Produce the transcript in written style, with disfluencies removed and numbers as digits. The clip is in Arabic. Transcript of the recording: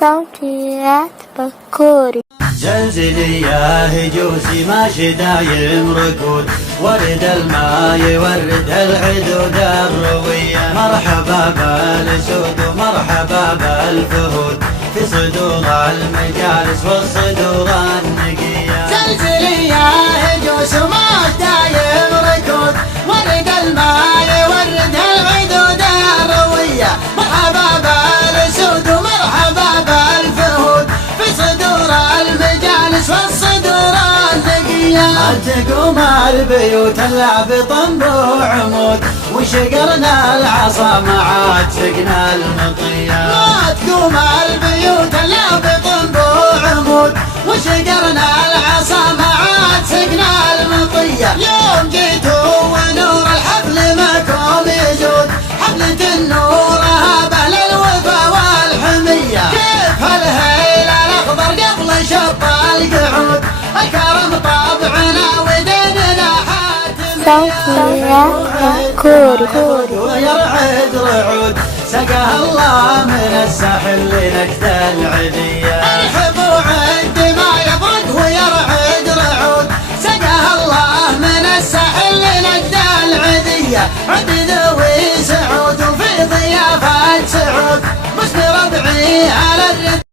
صوتيات بكوري. زلزلي يا هجوسي ماشي دايم ركود، ورد الماء يورد العدود الروية. مرحبا بالاسود ومرحبا بالفهود في صدور المجالس والصدور النقية. زلزلي يا هجوس وماشي دايم ركود، ورد الماء يورد العدود الروية. مرحبا بالاسود ومرحبا بالفهود في صدور المجالس والصدور النقية. ما تقوم البيوت اللعب طنب وعمود، وشقرنا العصا ما عاد سقنا المطية. ما تقوم البيوت اللعب طنب وعمود، وشقرنا العصا ما عاد سقنا المطية. يوم جيتوا ونور الحفل معكم يجود، حفلة النور هبة للوفا والحمية. كيف هالهيلة الأخضر قبل شط القعود، الكرم طبعنا وديننا حاتم. صوتيات بكوري. ويرعد رعود سقاها الله من الساحل لنكت العدية. ارحب وعد ما يبرد ويرعد رعود، سقاها الله من الساحل لنجد العدية. عد ذوي سعود وفي ضيافة سعود، باسم ربعي على الرد.